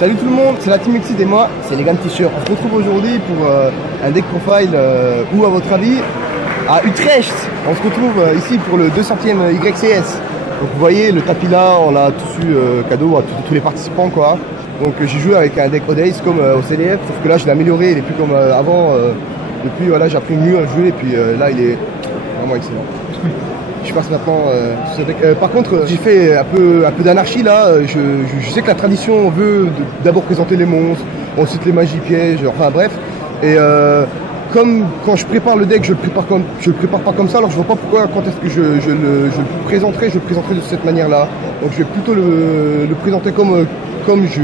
Salut tout le monde, c'est la Team Exit et moi, c'est les gars de T-shirt. On se retrouve aujourd'hui pour un deck profile où à votre avis à Utrecht. On se retrouve ici pour le 200e YCS. Donc vous voyez le tapis là, on l'a tous eu cadeau à tous les participants quoi. Donc j'ai joué avec un deck Odays comme au CDF, sauf que là je l'ai amélioré, il est plus comme avant. Depuis voilà, j'ai appris mieux à jouer et puis là il est vraiment excellent. Je passe maintenant par contre j'ai fait un peu d'anarchie là. Je sais que la tradition veut d'abord présenter les monstres, ensuite les magies pièges, enfin bref. Et comme quand je prépare le deck, je le prépare pas comme ça, alors je vois pas pourquoi quand est-ce que je le présenterai de cette manière là. Donc je vais plutôt le présenter comme je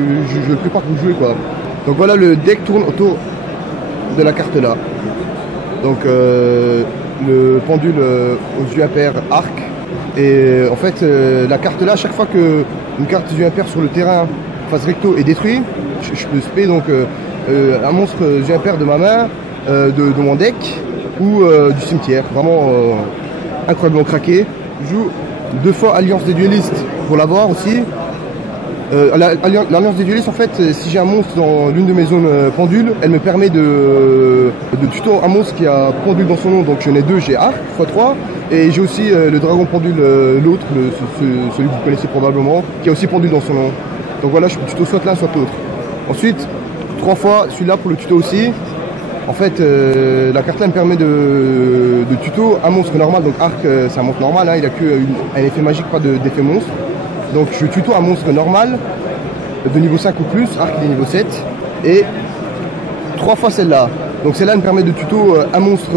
le prépare pour jouer quoi. Donc voilà, le deck tourne autour de la carte là. Donc le pendule aux yeux impairs arc, et en fait la carte là, chaque fois que une carte yeux impairs sur le terrain face recto est détruite, je peux spé donc un monstre yeux impairs de ma main, de mon deck ou du cimetière, vraiment incroyablement craqué. Je joue 2 fois Alliance des duellistes pour l'avoir aussi. L'alliance des duellistes, en fait, si j'ai un monstre dans l'une de mes zones pendules, elle me permet de tuto un monstre qui a pendule dans son nom. Donc j'en ai 2, j'ai arc x3 et j'ai aussi le dragon pendule, l'autre, celui que vous connaissez probablement, qui a aussi pendule dans son nom. Donc voilà, je peux tuto soit l'un soit l'autre. Ensuite 3 fois celui-là pour le tuto aussi. En fait la carte là me permet de tuto un monstre normal. Donc arc c'est un monstre normal, hein, il a que un effet magique, pas d'effet monstre. Donc je tuto un monstre normal de niveau 5 ou plus, arc de niveau 7, et 3 fois celle-là. Donc celle-là me permet de tuto un monstre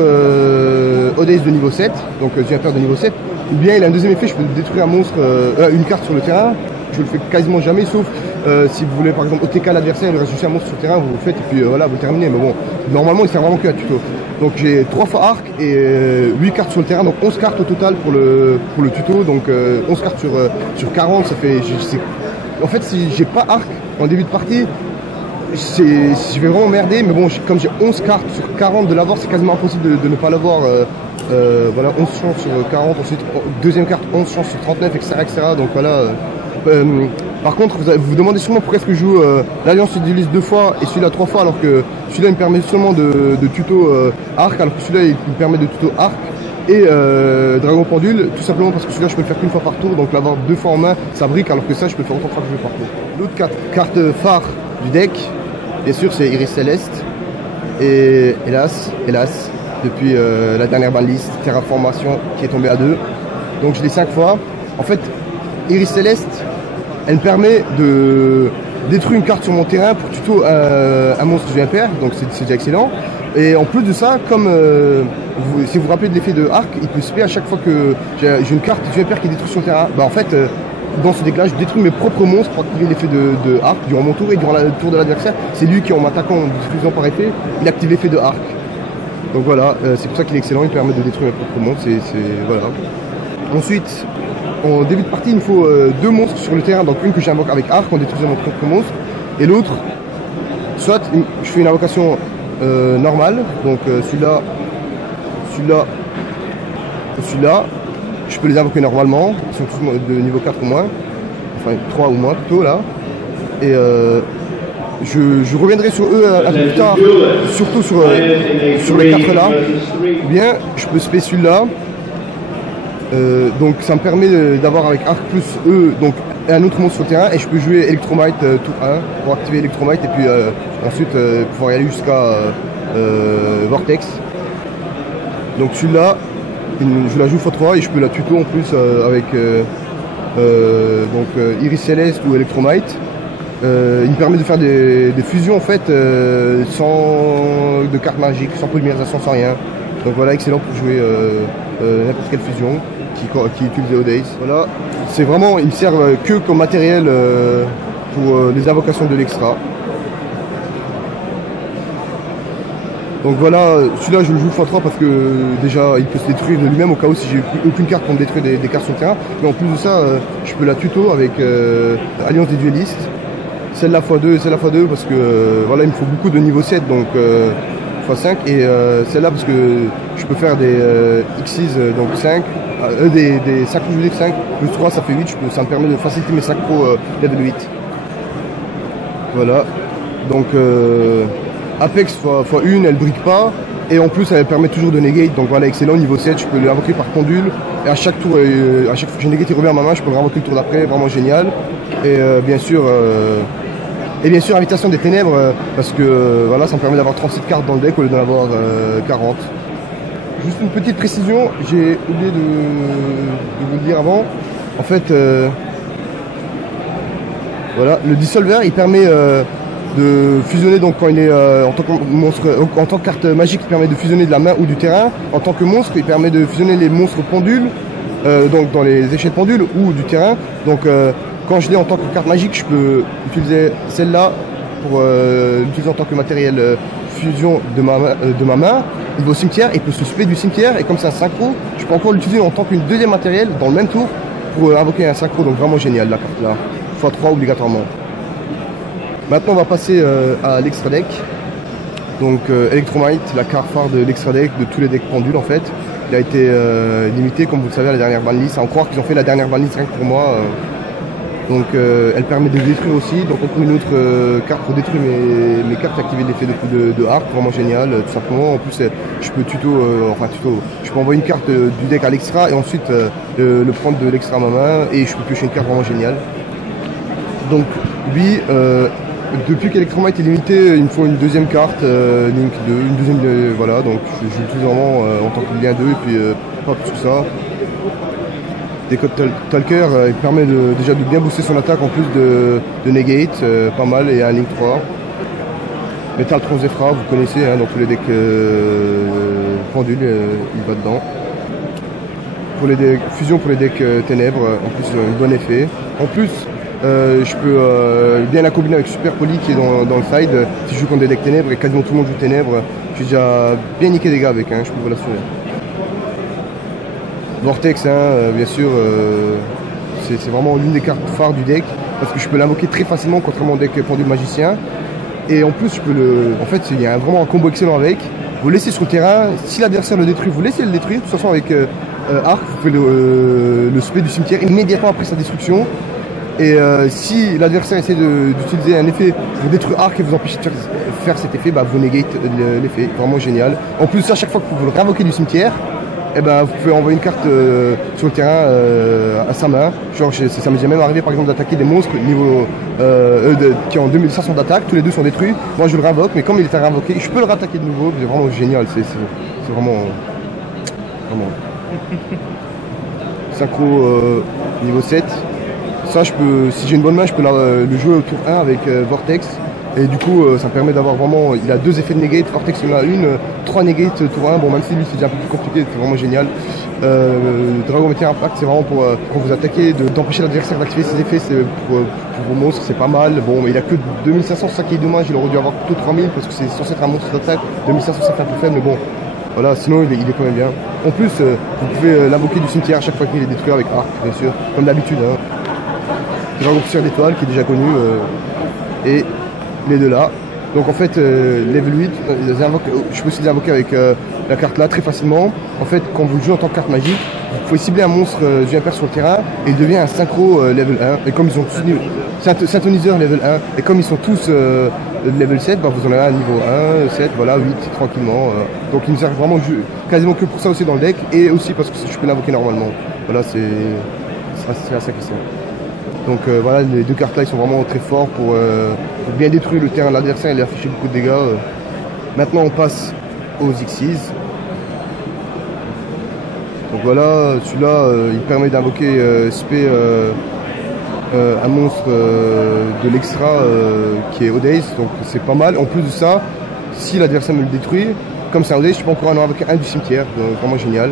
Odays de niveau 7, donc j'ai un paire de niveau 7, ou bien il a un deuxième effet, je peux détruire un monstre, une carte sur le terrain. Je le fais quasiment jamais, sauf si vous voulez par exemple OTK l'adversaire, il reste juste un monstre sur le terrain, vous le faites et puis voilà, vous le terminez. Mais bon, normalement il sert vraiment que à tuto. Donc j'ai 3 fois arc et 8 cartes sur le terrain, donc 11 cartes au total pour le tuto. Donc 11 cartes sur 40, ça fait... En fait, si j'ai pas arc en début de partie, je vais vraiment merder. Mais bon, comme j'ai 11 cartes sur 40 de l'avoir, c'est quasiment impossible de ne pas l'avoir. Voilà, 11 chances sur 40, ensuite deuxième carte 11 chances sur 39, etc. Donc voilà. Par contre, vous vous demandez sûrement pourquoi est-ce que je joue l'Alliance des duellistes 2 fois et celui-là 3 fois, alors que celui-là il me permet seulement de tuto arc, alors que celui-là il me permet de tuto arc et dragon pendule, tout simplement parce que celui-là je peux le faire qu'une fois par tour, donc l'avoir 2 fois en main ça brique, alors que ça je peux le faire autant de fois que je veux par tour. L'autre carte phare du deck, bien sûr, c'est Iris Céleste, et hélas, depuis la dernière banlist, Terraformation qui est tombée à 2, donc je l'ai 5 fois. En fait, Iris Céleste, elle me permet de détruire une carte sur mon terrain pour tuto un monstre yeux impairs, donc c'est déjà excellent. Et en plus de ça, comme si vous vous rappelez de l'effet de arc, il peut se faire à chaque fois que j'ai une carte yeux impairs qui est détruite sur le terrain. Bah en fait, dans ce deck là, je détruis mes propres monstres pour activer l'effet de arc durant mon tour et durant le tour de l'adversaire. C'est lui qui, en m'attaquant, en diffusant par effet, il active l'effet de arc. Donc voilà, c'est pour ça qu'il est excellent, il permet de détruire mes propres monstres. Voilà. Ensuite, en début de partie, il me faut 2 monstres sur le terrain, donc une que j'invoque avec arc en détruisant mon propre monstre, et l'autre, soit je fais une invocation normale, donc celui-là, je peux les invoquer normalement, ils sont tous de niveau 4 ou moins, enfin 3 ou moins plutôt là, et je reviendrai sur eux un peu plus tard, surtout sur les 4 là, ou bien je peux spé celui-là. Donc ça me permet d'avoir avec arc plus eux donc un autre monstre sur le terrain, et je peux jouer Electromite tour 1 pour activer Electromite, et puis ensuite pouvoir y aller jusqu'à Vortex. Donc celui-là je la joue x3 et je peux la tuto en plus avec Iris Céleste ou Electromite. Il me permet de faire des fusions en fait sans de cartes magiques, sans polymérisation, sans rien. Donc voilà, excellent pour jouer n'importe quelle fusion qui utilise les Odays. Voilà, c'est vraiment, ils me servent que comme matériel pour les invocations de l'extra. Donc voilà, celui-là je le joue x3 parce que déjà il peut se détruire de lui-même au cas où si j'ai aucune carte pour me détruire des cartes sur le terrain. Mais en plus de ça, je peux la tuto avec Alliance des duellistes. Celle-là x2 et celle-là x2 parce que voilà, il me faut beaucoup de niveau 7, donc x5, et celle-là parce que je peux faire des X6, donc 5, des 5 plus 5, plus 3 ça fait 8, ça me permet de faciliter mes 5 pro level 8. Voilà. Donc Apex x1, elle brille pas. Et en plus, elle permet toujours de negate. Donc voilà, excellent. Niveau 7, je peux l'invoquer par pendule. Et à chaque tour, à chaque fois que j'ai negate, il revient à ma main. Je peux le réinvoquer le tour d'après. Vraiment génial. Et bien sûr, Invitation des Ténèbres. Parce que voilà, ça me permet d'avoir 37 cartes dans le deck au lieu d'en avoir 40. Juste une petite précision. J'ai oublié de vous le dire avant. En fait, voilà, le Dissolver, il permet de fusionner, donc quand il est en tant que monstre, en tant que carte magique, il permet de fusionner de la main ou du terrain. En tant que monstre, il permet de fusionner les monstres pendules, donc dans les échelles pendules ou du terrain. Donc quand je l'ai en tant que carte magique, je peux utiliser celle-là pour l'utiliser en tant que matériel fusion de ma main. Il va au cimetière, il peut se spé du cimetière, et comme c'est un synchro, je peux encore l'utiliser en tant qu'une deuxième matériel dans le même tour pour invoquer un synchro. Donc vraiment génial la carte là, x3 obligatoirement. Maintenant on va passer à l'extra deck. Donc Electromite, la carte phare de l'extra deck, de tous les decks pendules en fait. Il a été limité comme vous le savez à la dernière banlist. À en croire qu'ils ont fait la dernière banlist rien que pour moi. Donc elle permet de détruire aussi. Donc encore une autre carte pour détruire mes cartes et activer l'effet de coup de arc. Vraiment génial tout simplement. En plus je peux je peux envoyer une carte du deck à l'extra et ensuite le prendre de l'extra à ma main. Et je peux piocher une carte vraiment géniale. Donc lui, depuis qu'Electromite est limité, il me faut une deuxième carte, Link 2, une deuxième, voilà, donc je l'utilise vraiment en tant que lien 2 et puis pas plus que ça. Décode Talker, il permet déjà de bien booster son attaque en plus de negate, pas mal, et un Link 3. Metal Zefra, vous connaissez, hein, dans tous les decks pendules, il va dedans. Pour les decks, fusion pour les decks ténèbres, en plus un bon effet. En plus, je peux bien la combiner avec Super Poly qui est dans le side. Si je joue contre des decks ténèbres et quasiment tout le monde joue ténèbres, j'ai déjà bien niqué des gars avec, hein, je peux vous l'assurer. Vortex, hein, bien sûr, c'est vraiment l'une des cartes phares du deck parce que je peux l'invoquer très facilement contre mon deck pendule magicien. Et en plus, je peux en fait, il y a vraiment un combo excellent avec. Vous laissez sur le terrain, si l'adversaire le détruit, vous laissez le détruire. De toute façon, avec Arc, vous pouvez le spé du cimetière immédiatement après sa destruction. Et si l'adversaire essaie d'utiliser un effet, vous détruire Arc et vous empêchez de faire cet effet, bah, vous negate l'effet. Vraiment génial. En plus, à chaque fois que vous le réinvoquez du cimetière, eh ben, vous pouvez envoyer une carte sur le terrain à sa main. Genre, ça m'est déjà même arrivé par exemple d'attaquer des monstres niveau, qui ont 2500 d'attaque, tous les deux sont détruits. Moi je le réinvoque, mais comme il est réinvoqué, je peux le rattaquer de nouveau. C'est vraiment génial, c'est vraiment. Synchro niveau 7. Ça, je peux, si j'ai une bonne main, je peux le jouer au tour 1 avec Vortex. Et du coup, ça me permet d'avoir vraiment. Il a 2 effets de negate, Vortex en a une, 3 negate tour 1. Bon, même si lui c'est déjà un peu plus compliqué, c'est vraiment génial. Dragon Métier Impact, c'est vraiment pour quand vous attaquez, d'empêcher l'adversaire d'activer ses effets. C'est pour vos monstres, c'est pas mal. Bon, mais il a que 2500, c'est ça qui est dommage. Il aurait dû avoir plutôt 3000 parce que c'est censé être un monstre d'attaque. 2500, ça fait un peu faible, mais bon. Voilà, sinon il est quand même bien. En plus, vous pouvez l'invoquer du cimetière à chaque fois qu'il est détruit avec Arc, bien sûr, comme d'habitude. Hein. Dragon Poussière d'étoile qui est déjà connu. Et les deux là. Donc en fait, level 8, je peux aussi les invoquer avec la carte là très facilement. En fait, quand vous jouez en tant que carte magique, vous pouvez cibler un monstre du impair sur le terrain et il devient un synchro level 1. Et comme ils ont tous synthoniseur level 1, et comme ils sont tous level 7, bah, vous en avez un niveau 1, 7, voilà, 8 tranquillement. Donc ils me servent vraiment quasiment que pour ça aussi dans le deck et aussi parce que je peux l'invoquer normalement. Voilà, c'est à ça qu'ils sont. Donc voilà, les deux cartes là ils sont vraiment très forts pour bien détruire le terrain de l'adversaire et lui afficher beaucoup de dégâts. Maintenant on passe aux Xyz. Donc voilà, celui-là il permet d'invoquer spé un monstre de l'extra qui est Odaze, donc c'est pas mal. En plus de ça, si l'adversaire me le détruit, comme c'est un Odaze, je peux encore en invoquer un du cimetière, donc vraiment génial.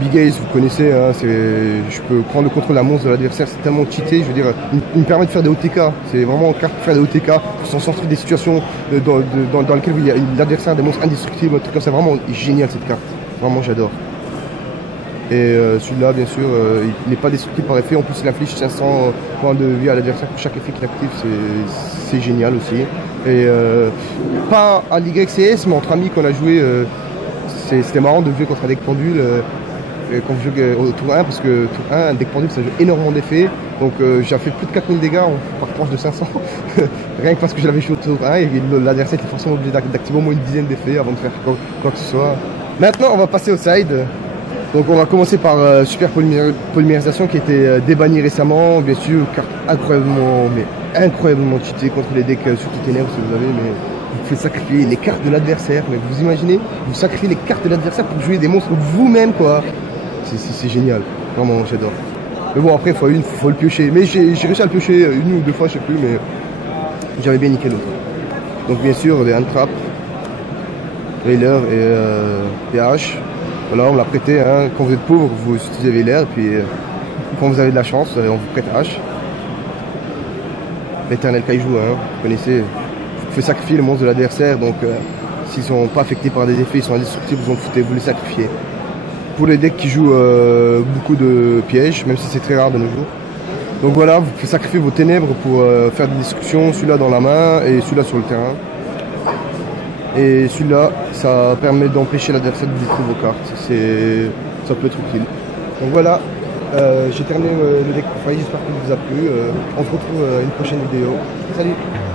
Big Ace, vous connaissez, hein, je peux prendre le contrôle d'un monstre de l'adversaire, c'est tellement cheaté, je veux dire, il me permet de faire des OTK, c'est vraiment une carte pour faire des OTK, pour s'en sortir des situations dans lesquelles l'adversaire a des monstres indestructibles, un truc comme ça, vraiment génial cette carte, vraiment j'adore. Et celui-là, bien sûr, il n'est pas destructible par effet, en plus il inflige 500 points de vie à l'adversaire pour chaque effet qu'il active, c'est génial aussi. Et pas à l'YCS, mais entre amis qu'on a joué, c'était marrant de jouer contre un deck pendule. quand vous jouez au tour 1, parce que tour 1, un deck pendule, ça joue énormément d'effets. Donc j'ai fait plus de 4000 dégâts par tranche de 500. Rien que parce que je l'avais joué au tour 1 et l'adversaire était forcément obligé d'activer au moins une dizaine d'effets avant de faire quoi que ce soit. Maintenant, on va passer au side. Donc on va commencer par Super Polymérisation qui a été débanni récemment. Bien sûr, carte incroyablement cheatée contre les decks surtout ténèbres si vous avez, mais vous pouvez sacrifier les cartes de l'adversaire. Mais vous imaginez, vous sacrifiez les cartes de l'adversaire pour jouer des monstres vous-même, quoi. C'est génial, vraiment j'adore. Mais bon, après fois une, faut le piocher. Mais j'ai réussi à le piocher une ou deux fois, je sais plus, mais j'avais bien niqué l'autre. Donc bien sûr, des hand traps, Railer et PH. Voilà, on l'a prêté, hein. Quand vous êtes pauvre, vous utilisez Veiler, puis quand vous avez de la chance, on vous prête H. L'éternel Kaiju, hein, vous connaissez, vous pouvez sacrifier le monstre de l'adversaire, donc s'ils sont pas affectés par des effets, ils sont indestructibles, vous en foutez, vous les sacrifiez. Pour les decks qui jouent beaucoup de pièges, même si c'est très rare de nos jours. Donc voilà, vous pouvez sacrifier vos ténèbres pour faire des destructions, celui-là dans la main et celui-là sur le terrain. Et celui-là, ça permet d'empêcher l'adversaire de détruire vos cartes. Ça peut être utile. Donc voilà, j'ai terminé le deck pour Fire. J'espère qu'il vous a plu. On se retrouve à une prochaine vidéo. Salut!